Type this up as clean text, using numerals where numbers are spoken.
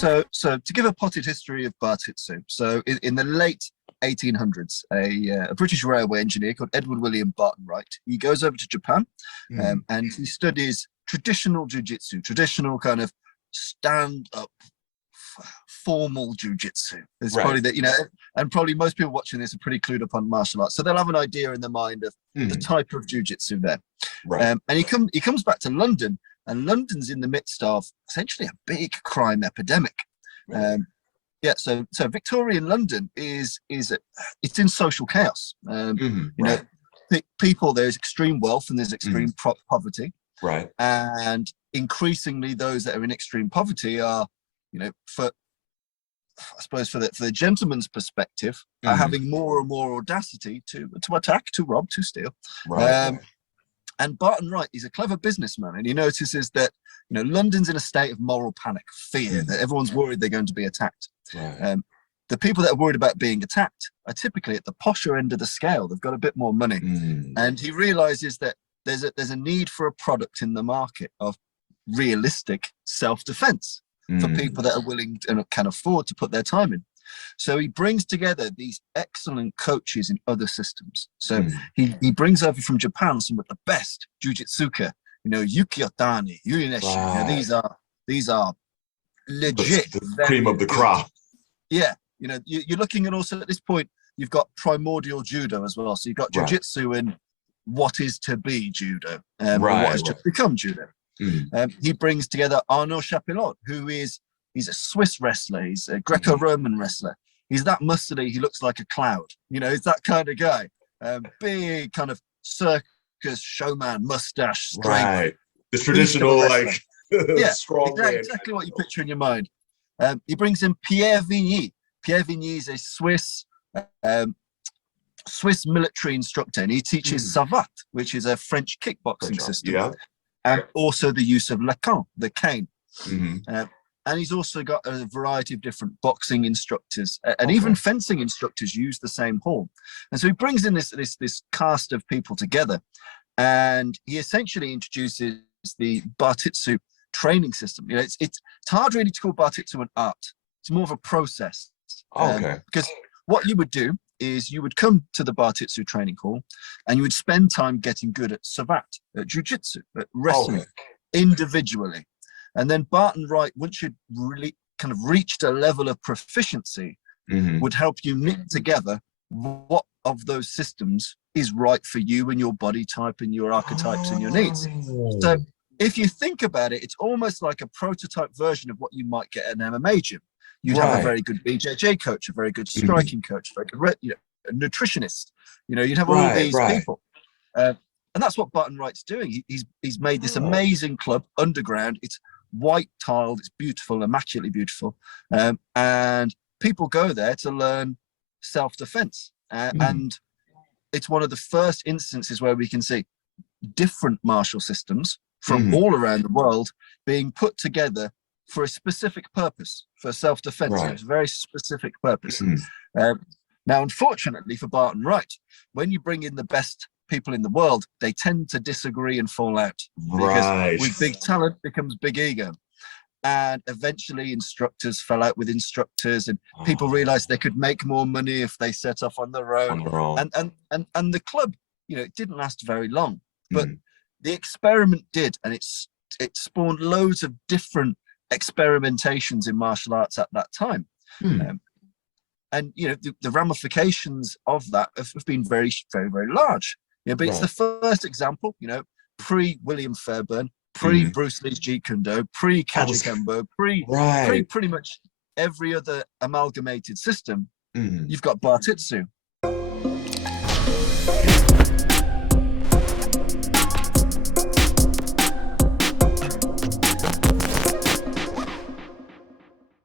So to give a potted history of Bartitsu, so in the late 1800s, a British railway engineer called Edward William Barton Wright, he goes over to Japan, and he studies traditional jujitsu, traditional kind of stand-up formal jujitsu. It's probably that, and probably most people watching this are pretty clued up on martial arts, so they'll have an idea in their mind of the type of jujitsu there. And he comes back to London, and London's in the midst of essentially a big crime epidemic. So Victorian London it's in social chaos. People, there's extreme wealth and there's extreme poverty. And increasingly those that are in extreme poverty are, for the gentleman's perspective, are having more and more audacity to attack, to rob, to steal. And Barton Wright, he's a clever businessman, and he notices that London's in a state of moral panic, fear, that everyone's worried they're going to be attacked. The people that are worried about being attacked are typically at the posher end of the scale. They've got a bit more money, and he realizes that there's a need for a product in the market of realistic self-defense for people that are willing and can afford to put their time in. So he brings together these excellent coaches in other systems. So he brings over from Japan some of the best jujitsuka, Yuki Otani, Yuri Neshi. These are legit the cream of the crop. Yeah, you're looking at, also at this point, you've got primordial judo as well. So you've got jujitsu and what is to be judo, and what has just become judo. He brings together Arnaud Chapillon, he's a Swiss wrestler, he's a Greco-Roman wrestler. He's that muscly, he looks like a cloud. He's that kind of guy. Big kind of circus showman, mustache, strength. The traditional, strong exactly what you picture in your mind. He brings in Pierre Vigny. Pierre Vigny is a Swiss military instructor, and he teaches Savate, which is a French kickboxing system. And also the use of the cane. And he's also got a variety of different boxing instructors, and even fencing instructors use the same hall. And so he brings in this cast of people together, and he essentially introduces the Bartitsu training system. It's hard really to call Bartitsu an art. It's more of a process. Because what you would do is you would come to the Bartitsu training hall, and you would spend time getting good at savate, at jujitsu, at wrestling, individually. And then Barton Wright, once you'd really kind of reached a level of proficiency, would help you knit together what of those systems is right for you and your body type and your archetypes and your needs. So if you think about it, it's almost like a prototype version of what you might get at an MMA gym. You'd have a very good BJJ coach, a very good striking coach, a very good a nutritionist. You'd have all these people. And that's what Barton Wright's doing. He's made this amazing club underground. It's white tiled, it's beautiful, immaculately beautiful, and people go there to learn self-defense, and it's one of the first instances where we can see different martial systems from all around the world being put together for a specific purpose, for self-defense. It's a very specific purpose. Now, unfortunately for Barton Wright, when you bring in the best people in the world, they tend to disagree and fall out, because with big talent becomes big ego, and eventually instructors fell out with instructors, and people realized they could make more money if they set off on their own. And the club, it didn't last very long, but the experiment did, and it spawned loads of different experimentations in martial arts at that time. And the ramifications of that have been very, very, very large. But it's the first example, pre-William Fairbairn, pre-Bruce Lee's Jeet Kune Do, pre-Kajikembo, pre pretty much every other amalgamated system. You've got Bartitsu.